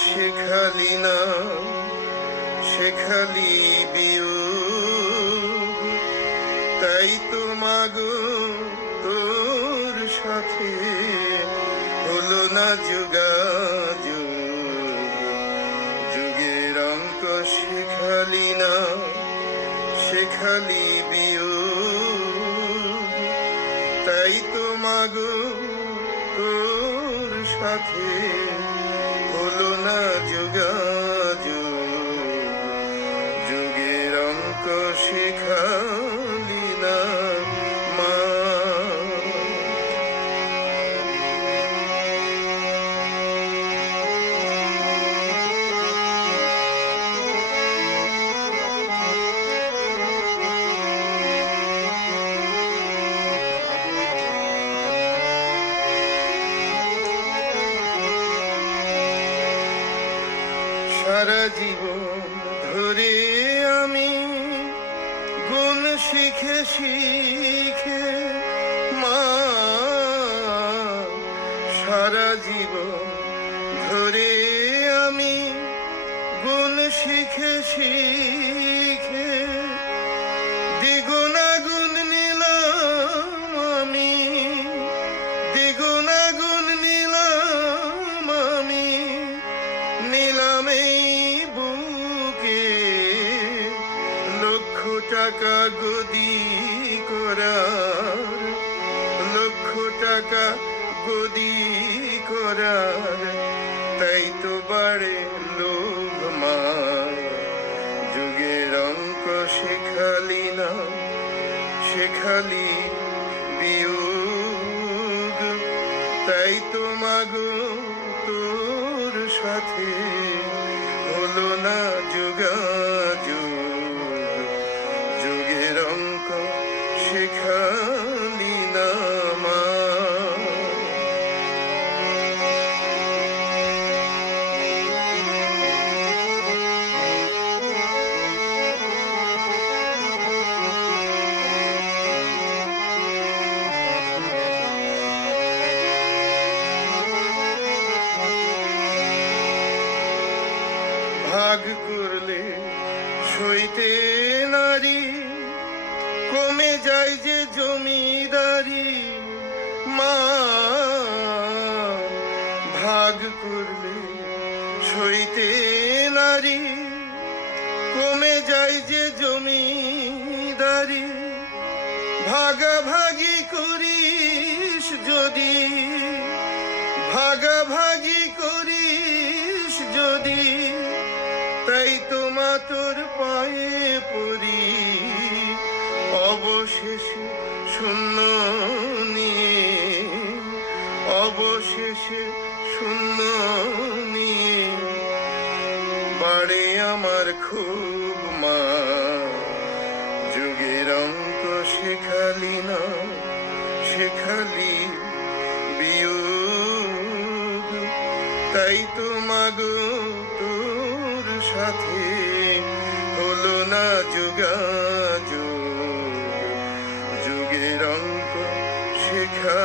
শেখালি না, শেখালি বিয়োগ। তাই তো মাগো তোর সাথে হলো না যোগাযোগ। যুগের অঙ্ক শেখালি না, শেখালি বিয়োগ। তাই তো মাগো তোর সাথে হলো না যোগাযোগ। যুগের অঙ্ক শেখালি না মা। সারা জীবন ধরে আমি গুণ শিখে শিখে মা, সারা জীবন ধরে আমি গুণ শিখে শিখে দ্বিগুণাগুণ নিলাম আমি, দ্বিগুণাগুণ নিলাম আমি। নিলাম এই বুকে লক্ষ টাকা গদি করার, লক্ষ টাকা গদি করার। তাই তো বাড়ে লোভ মা। যুগের অঙ্ক শেখালি না, শেখালি বিয়োগ। তাই তো মাগো তোর সাথে হলো না যোগাযোগ। যুগের অঙ্ক শেখালি না মা। ভাগ করলে সইতে নারী, কমে যায় যে জমিদারি মা। ভাগ করলে সইতে নারী, কমে যায় যে জমিদারি। ভাগাভাগি করিস যদি, ভাগাভাগি করিস যদি। তাই তো মা তোর পায়ে পড়ি, অবশেষে শূন্য নিয়ে, অবশেষে শূন্য নিয়ে। বাড়ে আমার খুব মা। যুগের অঙ্ক শেখালি না, শেখালি বিয়োগ। তাই তো মাগো তোর সাথে হলো না যোগাযোগ। যুগের অঙ্ক শেখা